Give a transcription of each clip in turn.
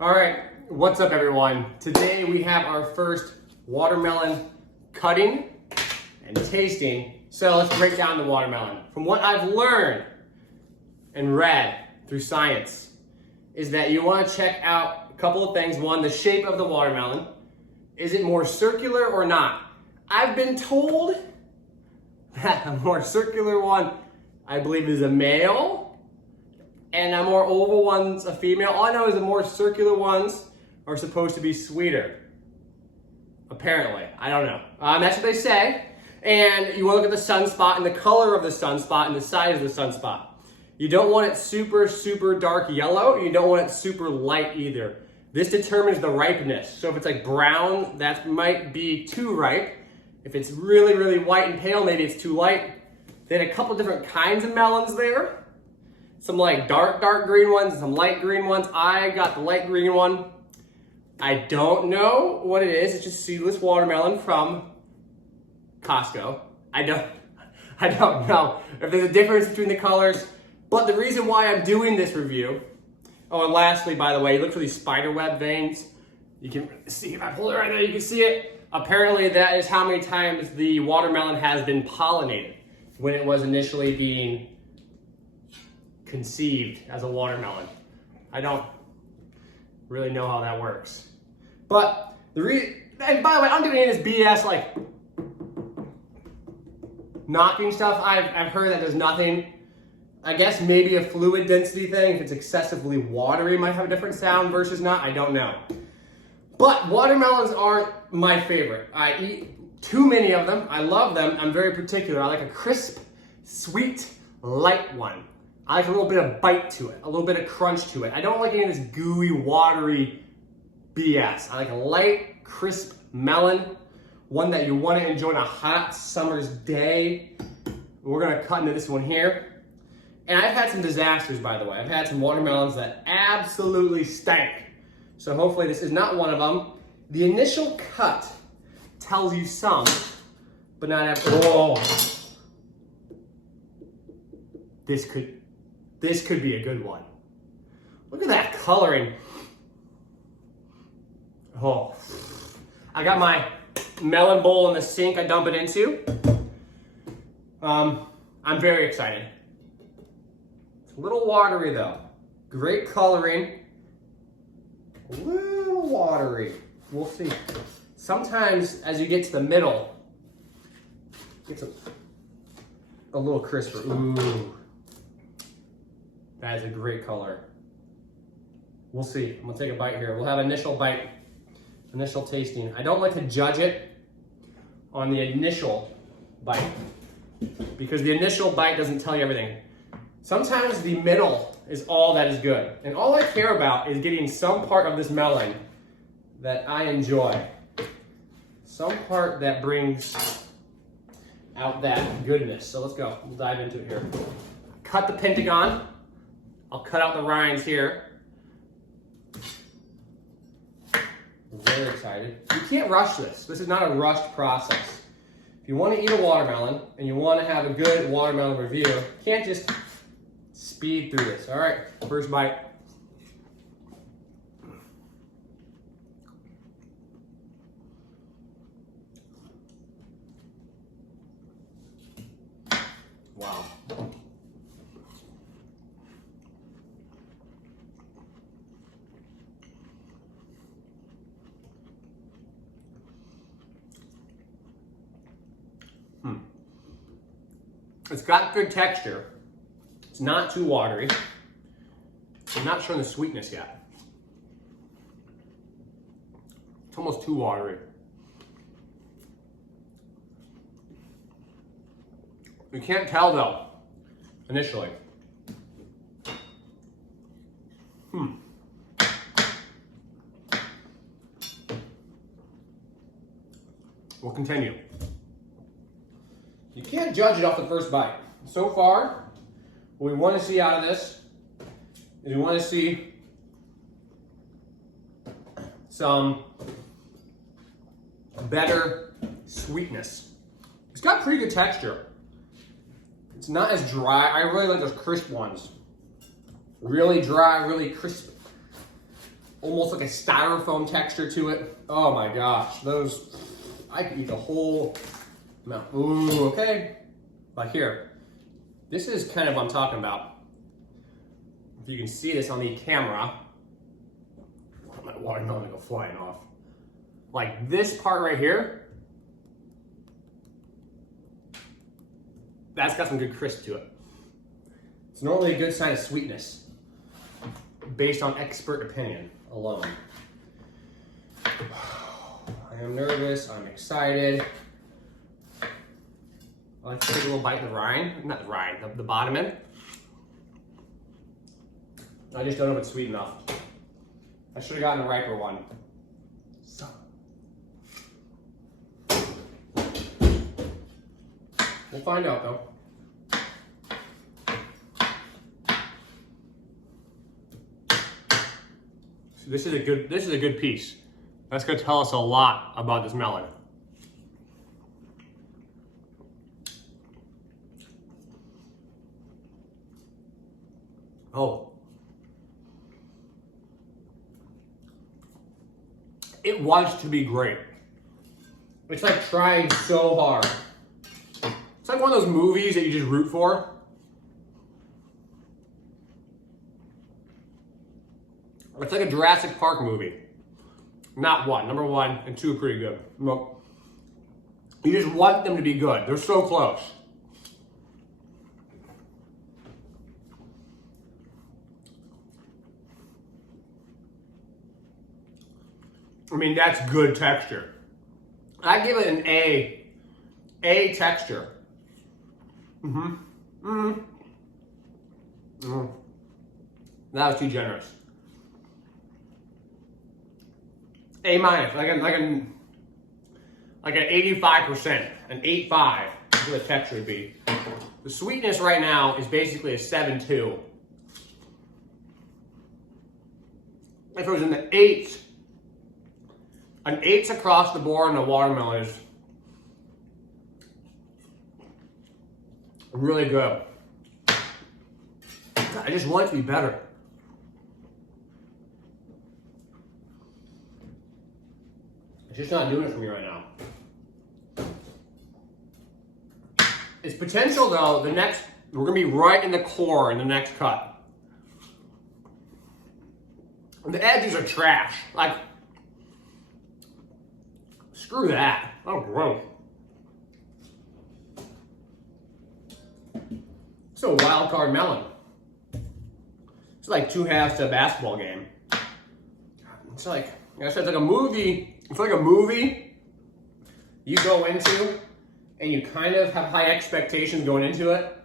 All right, what's up everyone? Today we have our first watermelon cutting and tasting. So let's break down the watermelon. From what I've learned and read through science is that you want to check out a couple of things. One, the shape of the watermelon. Is it more circular or not? I've been told that a more circular one, I believe, is a male, and a more oval one's a female. All I know is the more circular ones are supposed to be sweeter. Apparently, I don't know. That's what they say. And you want to look at the sunspot and the color of the sunspot and the size of the sunspot. You don't want it super, super dark yellow, and you don't want it super light either. This determines the ripeness. So if it's like brown, that might be too ripe. If it's really, really white and pale, maybe it's too light. They had a couple different kinds of melons there. Some like dark green ones and some light green ones. I got the light green one. I don't know what it is. It's just seedless watermelon from Costco. I don't know if there's a difference between the colors, but the reason why I'm doing this review. Oh, and lastly, by the way, look for these spider web veins. You can see, if I pull it right there, you can see it. Apparently that is how many times the watermelon has been pollinated when it was initially being conceived as a watermelon. I don't really know how that works. But and by the way, I'm doing any of this BS like knocking stuff. I've heard that there's nothing. I guess maybe a fluid density thing. If it's excessively watery, might have a different sound versus not. I don't know. But watermelons aren't my favorite. I eat too many of them. I love them. I'm very particular. I like a crisp, sweet, light one. I like a little bit of bite to it, a little bit of crunch to it. I don't like any of this gooey, watery BS. I like a light, crisp melon, one that you want to enjoy on a hot summer's day. We're gonna cut into this one here. And I've had some disasters, by the way. I've had some watermelons that absolutely stank. So hopefully this is not one of them. The initial cut tells you some, but not every. Oh, this could be a good one. Look at that coloring. Oh, I got my melon bowl in the sink I dump it into. I'm very excited. It's a little watery though. Great coloring. A little watery. We'll see. Sometimes as you get to the middle, it gets a little crisper. Ooh. That is a great color. We'll see. I'm gonna take a bite here. We'll have initial bite, initial tasting. I don't like to judge it on the initial bite because the initial bite doesn't tell you everything. Sometimes the middle is all that is good. And all I care about is getting some part of this melon that I enjoy. Some part that brings out that goodness. So let's go. We'll dive into it here. Cut the pentagon. I'll cut out the rinds here. Very excited. You can't rush this. This is not a rushed process. If you want to eat a watermelon and you want to have a good watermelon review, you can't just speed through this. All right, first bite. Wow. It's got good texture. It's not too watery. I'm not showing the sweetness yet. It's almost too watery. You can't tell though, initially. We'll continue. You can't judge it off the first bite. So far, what we want to see out of this is we want to see some better sweetness. It's got pretty good texture. It's not as dry. I really like those crisp ones. Really dry, really crisp. almost like a styrofoam texture to it. Oh my gosh, those, I could eat the whole amount. Ooh, okay. Like here, this is kind of what I'm talking about. If you can see this on the camera, my watermelon will go flying off. Like this part right here, that's got some good crisp to it. It's normally a good sign of sweetness, based on expert opinion alone. I am nervous, I'm excited. Let's take a little bite of the rind, not the rind, the bottom end. I just don't know if it's sweet enough. I should have gotten a riper one. So. We'll find out though. So this is a good piece. That's gonna tell us a lot about this melon. Oh. It wants to be great. It's like trying so hard. It's like one of those movies that you just root for. It's like a Jurassic Park movie. Not one. Number one and two are pretty good. No. You just want them to be good. They're so close. I mean, that's good texture. I give it an A. A texture. That was too generous. A minus, like an 85%, an 8.5 is what the texture would be. The sweetness right now is basically a 7.2. If it was in the 8s, an 8's across the board in the watermelon is really good. I just want it to be better. It's just not doing it for me right now. Its potential though, we're gonna be right in the core in the next cut. And the edges are trash. Like, screw that. Oh, gross. It's a wild card melon. It's like two halves to a basketball game. It's like I said, it's like a movie. It's like a movie you go into and you kind of have high expectations going into it.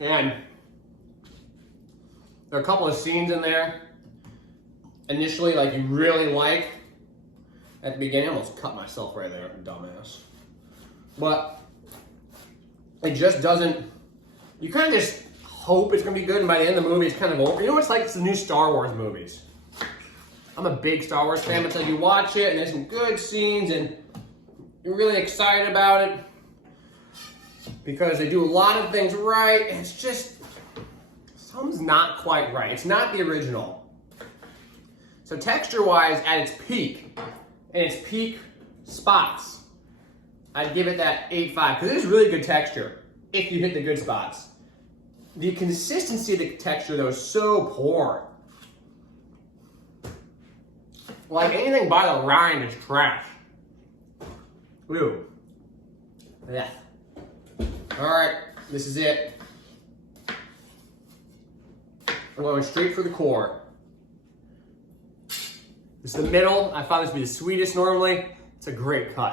And there are a couple of scenes in there initially like you really like at the beginning. I almost cut myself right there, dumbass. But it just doesn't, you kind of just hope it's gonna be good, and by the end of the movie it's kind of over. You know what it's like? It's the new Star Wars movies. I'm a big Star Wars fan, but you watch it and there's some good scenes and you're really excited about it because they do a lot of things right, and it's just, something's not quite right. It's not the original. So texture-wise, at its peak, and its peak spots, I'd give it that 8.5, because it is really good texture if you hit the good spots. The consistency of the texture, though, is so poor. Like, anything by the rind is trash. Ew. Yeah. Alright, this is it. I'm going straight for the core. This is the middle. I found this to be the sweetest normally. It's a great cut.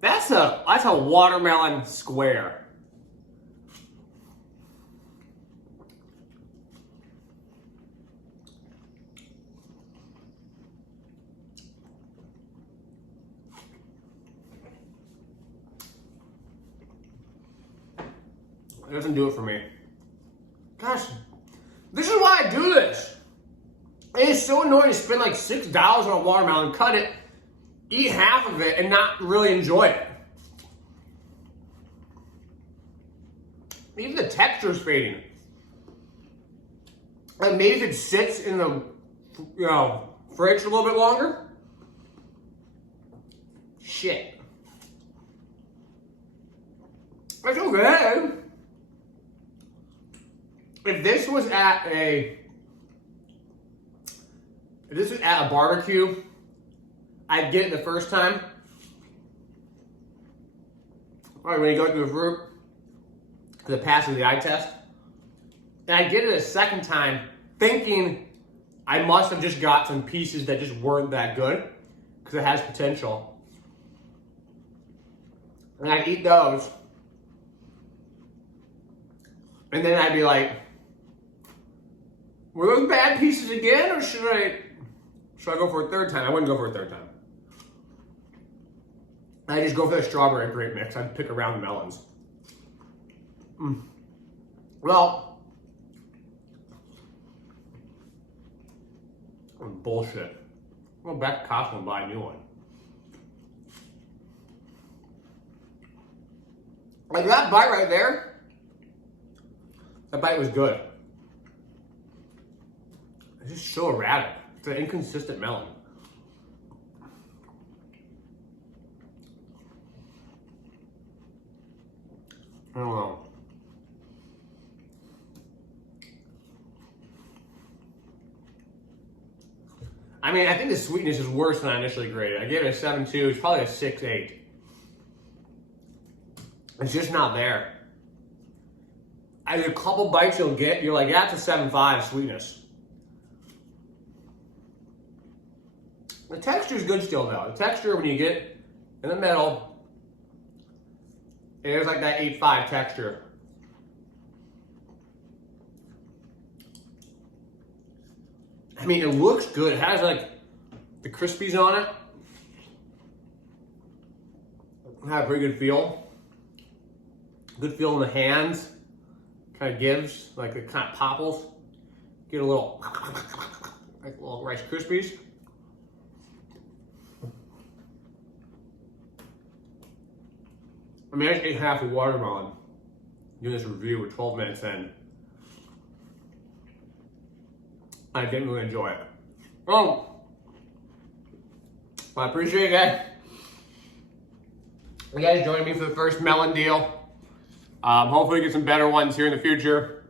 That's a watermelon square. It doesn't do it for me. Gosh, this is why I do this. It is so annoying to spend like $6 on a watermelon, cut it, eat half of it, and not really enjoy it. Even the texture's fading. Like maybe if it sits in the, fridge a little bit longer. Shit. It's okay. If this was at a barbecue, I'd get it the first time. All right, when you go through the fruit, because it passes the eye test. And I get it a second time thinking I must have just got some pieces that just weren't that good because it has potential. And I'd eat those. And then I'd be like, were those bad pieces again, or should I go for a third time? I wouldn't go for a third time. I just go for the strawberry grape mix. I'd pick around the melons. Well, bullshit. I'll go back to Costco and buy a new one. Like that bite right there, that bite was good. It's just so erratic. It's an inconsistent melon. I don't know. I mean, I think the sweetness is worse than I initially graded. I gave it a 7.2. It's probably a 6.8. It's just not there. I mean, a couple bites you'll get, you're like, yeah, it's a 7.5 sweetness. The texture is good still, though. The texture, when you get in the middle, there's like that 8.5 texture. I mean, it looks good. It has like the Crispies on it. It has a pretty good feel. Good feel in the hands. Kind of gives, like it kind of popples. Get a little, like little Rice Krispies. I mean, I just ate half a watermelon doing this review. We're 12 minutes in. I didn't really enjoy it. Oh, well, I appreciate you guys. You guys joining me for the first melon deal. Hopefully get some better ones here in the future.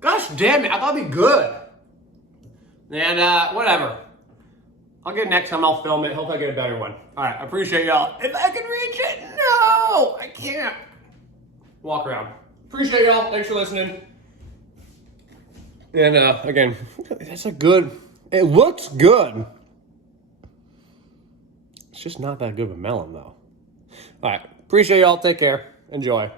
Gosh damn it, I thought it'd be good. And whatever. I'll get it next time, I'll film it. Hope I get a better one. All right, I appreciate y'all. If I can reach it, no, I can't. Walk around. Appreciate y'all. Thanks for listening. And again, that's a good, it looks good. It's just not that good of a melon though. All right, appreciate y'all. Take care. Enjoy.